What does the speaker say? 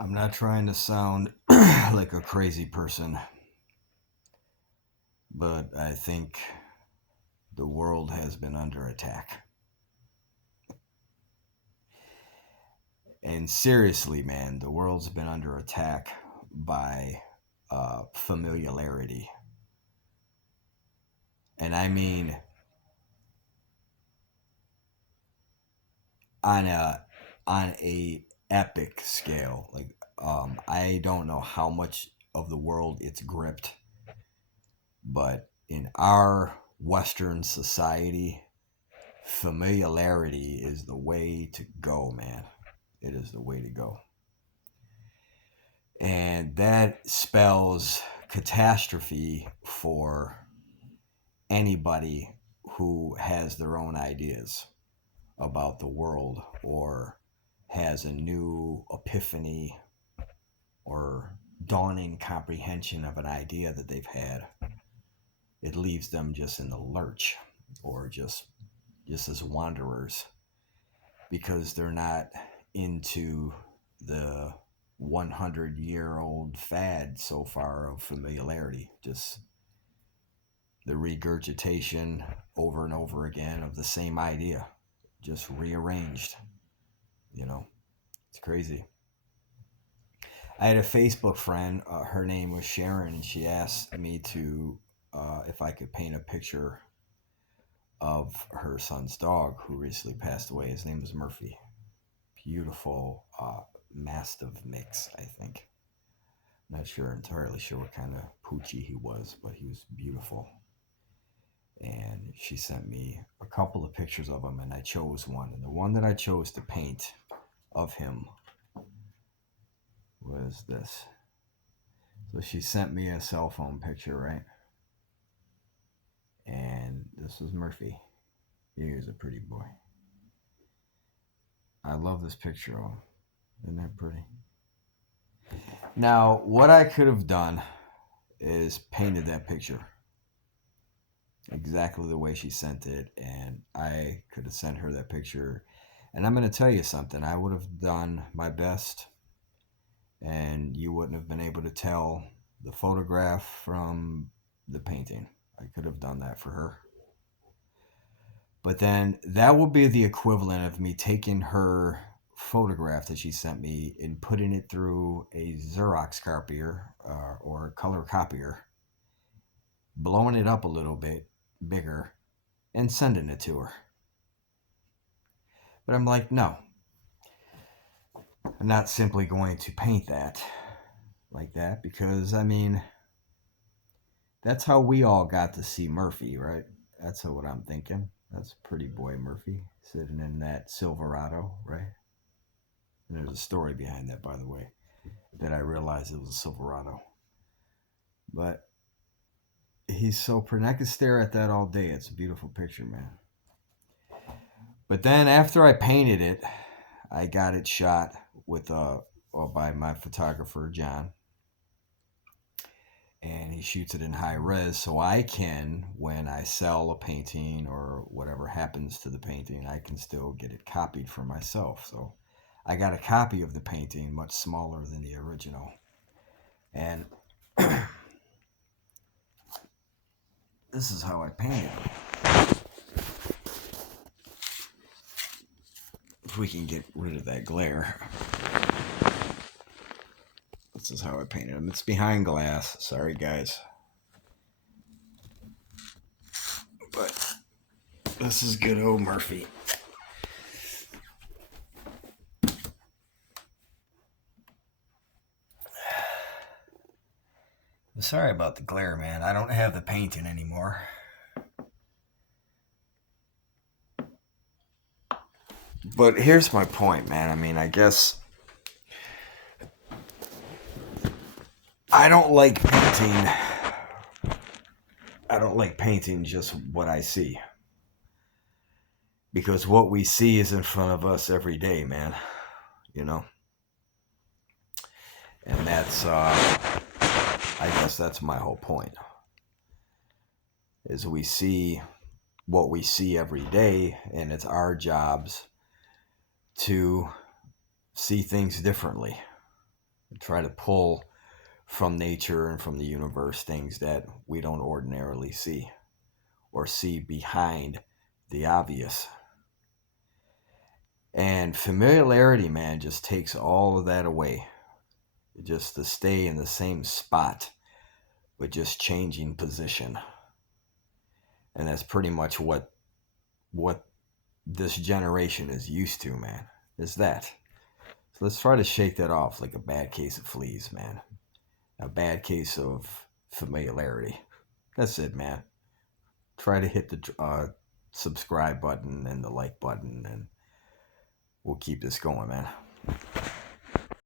I'm not trying to sound like a crazy person, but I think the world has been under attack. And seriously, man, the world's been under attack by familiarity. And I mean on a epic scale. I don't know how much of the world it's gripped, but in our Western society, familiarity is the way to go, man. It is the way to go. And that spells catastrophe for anybody who has their own ideas about the world or has a new epiphany or dawning comprehension of an idea that they've had. It leaves them just in the lurch or just as wanderers because they're not into the 100-year-old fad so far of familiarity. Just the regurgitation over and over again of the same idea, just rearranged. It's crazy. I had a Facebook friend, her name was Sharon, and she asked me to if I could paint a picture of her son's dog who recently passed away. His name was Murphy. Beautiful Mastiff mix, I think. Not entirely sure what kind of poochie he was, but he was beautiful. And she sent me a couple of pictures of him, and I chose one. And the one that I chose to paint of him was this. So she sent me a cell phone picture, right? And this was Murphy. He was a pretty boy. I love this picture of him. Isn't that pretty? Now, what I could have done is painted that picture exactly the way she sent it, and I could have sent her that picture. And I'm going to tell you something. I would have done my best, and you wouldn't have been able to tell the photograph from the painting. I could have done that for her. But then that would be the equivalent of me taking her photograph that she sent me and putting it through a Xerox copier or a color copier, blowing it up a little bit bigger, and sending it to her. But I'm like, no. I'm not simply going to paint that like that because, I mean, that's how we all got to see Murphy, right? That's what I'm thinking. That's pretty boy Murphy sitting in that Silverado, right? And there's a story behind that, by the way, that I realized it was a Silverado. But he's so pretty. I could stare at that all day. It's a beautiful picture, man. But then after I painted it, I got it shot by my photographer, John. And he shoots it in high res so I can, when I sell a painting or whatever happens to the painting, I can still get it copied for myself. So I got a copy of the painting, much smaller than the original. And this is how I painted it. If we can get rid of that glare. This is how I painted him. It's behind glass. Sorry, guys. But this is good old Murphy. Sorry about the glare, man. I don't have the painting anymore. But here's my point, man. I mean, I guess I don't like painting. I don't like painting just what I see. Because what we see is in front of us every day, man. And that's, I guess that's my whole point. Is we see what we see every day, and it's our jobs to see things differently. Try to pull from nature and from the universe things that we don't ordinarily see or see behind the obvious. And familiarity, man, just takes all of that away. Just to stay in the same spot, but just changing position. And that's pretty much what this generation is used to, man. Is that. So let's try to shake that off like a bad case of fleas, man. A bad case of familiarity. That's it, man. Try to hit the subscribe button and the like button, and we'll keep this going, man.